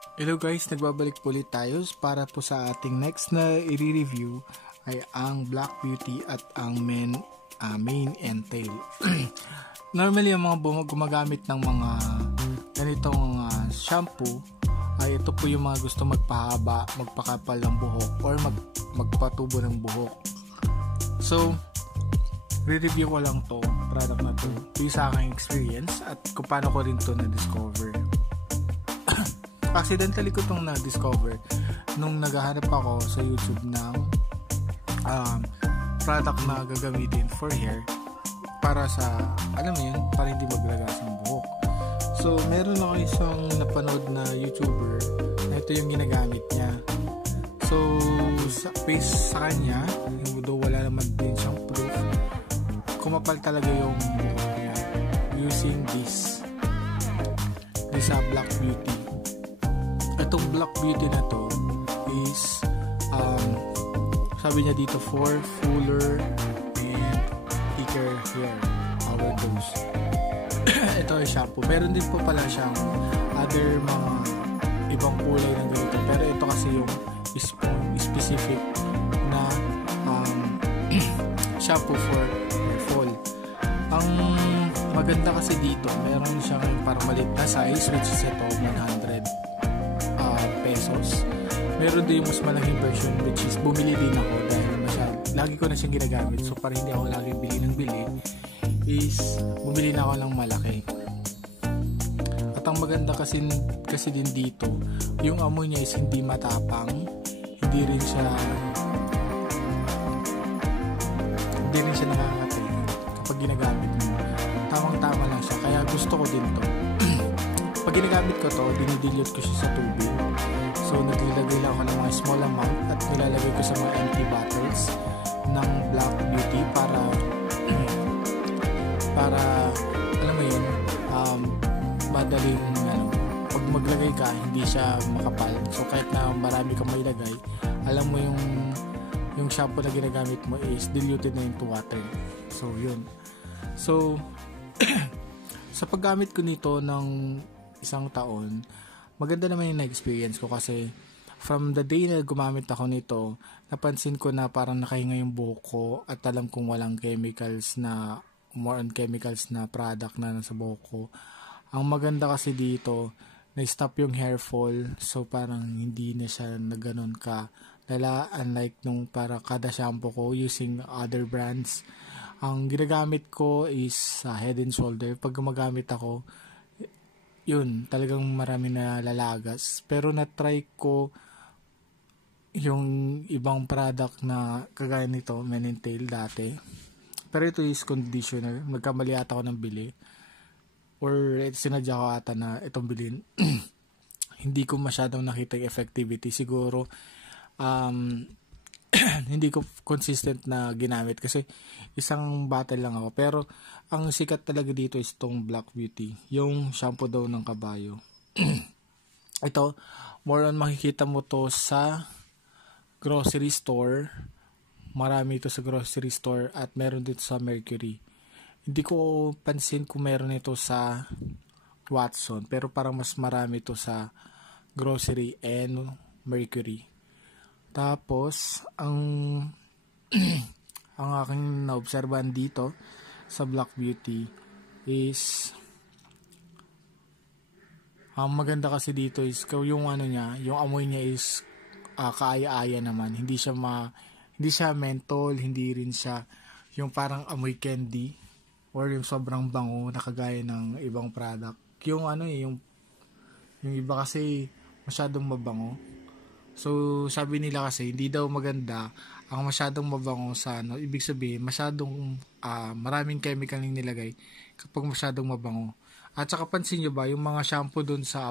Hello guys, nagbabalik po ulit tayo para po sa ating next na i-review ay ang Black Beauty at ang mane and tail. Normally ang mga gumagamit ng mga ganitong shampoo ay ito po yung mga gusto magpahaba, magpakapal ng buhok or magpatubo ng buhok. So, re-review ko lang to product na to sa aking experience at kung paano ko rin to na-discover. Accidentally ko itong na-discover nung naghahanap ako sa YouTube ng product na gagamitin for hair para sa, alam mo yun, para hindi maglagas ang buhok. So, meron ako isang napanood na YouTuber na ito yung ginagamit niya. So, based sa kanya, though wala naman din siyang proof, kumapal talaga yung buhok niya using this Black Beauty. Itong Black Beauty na to is sabi niya dito for fuller and thicker hair power dose. Ito ay shampoo. Meron din po pala siyang other mga ibang kulay ng ganito, pero ito kasi yung specific na shampoo for hair fall. Ang maganda kasi dito, meron siyang parang maliit na size which is ito 100 pesos. Meron din yung mas malaking version which is bumili din ako dahil lagi ko na siyang ginagamit, so para hindi ako lagi bili ng bili is bumili na ako ng malaki. At ang maganda kasi din dito, yung amoy niya is hindi matapang, hindi rin siya nakakatay kapag ginagamit mo. Tamang-tama lang siya, kaya gusto ko din to. Pag ginagamit ko to, dinidilute ko siya sa tubig. So, naglalagay lang ako ng mga small amount at nilalagay ko sa mga empty bottles ng Black Beauty para alam mo yun, madaling pag maglagay ka, hindi siya makapal. So, kahit na marami kang mailagay, alam mo yung shampoo na ginagamit mo is diluted na into water. So, yun. So, sa paggamit ko nito ng isang taon, maganda naman yung na-experience ko kasi from the day na gumamit ako nito, napansin ko na parang nakahinga yung buhok ko at alam kong walang chemicals na, more on chemicals na product na nasa buhok ko. Ang maganda kasi dito, na-stop yung hair fall, so parang hindi na siya na ganun ka lala, unlike nung para kada shampoo ko using other brands. Ang ginagamit ko is Head and Shoulder. Pag gumagamit ako, yun, talagang marami na lalagas. Pero na-try ko yung ibang product na kagaya nito, mane and tail dati. Pero ito is conditioner. Nagkamali ata ako ng bili. Or sinadya ko ata na itong bilhin. Hindi ko masyadong nakita yung effectivity. Siguro, hindi ko consistent na ginamit kasi isang bottle lang ako. Pero ang sikat talaga dito is itong Black Beauty, yung shampoo daw ng kabayo. Ito, more on makikita mo to sa grocery store. Marami ito sa grocery store at meron dito sa Mercury. Hindi ko pansin kung meron ito sa Watson, pero parang mas marami ito sa grocery and Mercury. Tapos, ang aking naobserbahan dito sa Black Beauty is ang maganda kasi dito is yung yung amoy niya is kaaya-aya naman. Hindi siya mentol, hindi rin siya yung parang amoy candy or yung sobrang bango na kagaya ng ibang product. Yung yung iba kasi masyadong mabango. So, sabi nila kasi, hindi daw maganda ang masyadong mabango sa ibig sabihin, masyadong maraming chemical yung nilagay kapag masyadong mabango. At saka pansin nyo ba, yung mga shampoo dun sa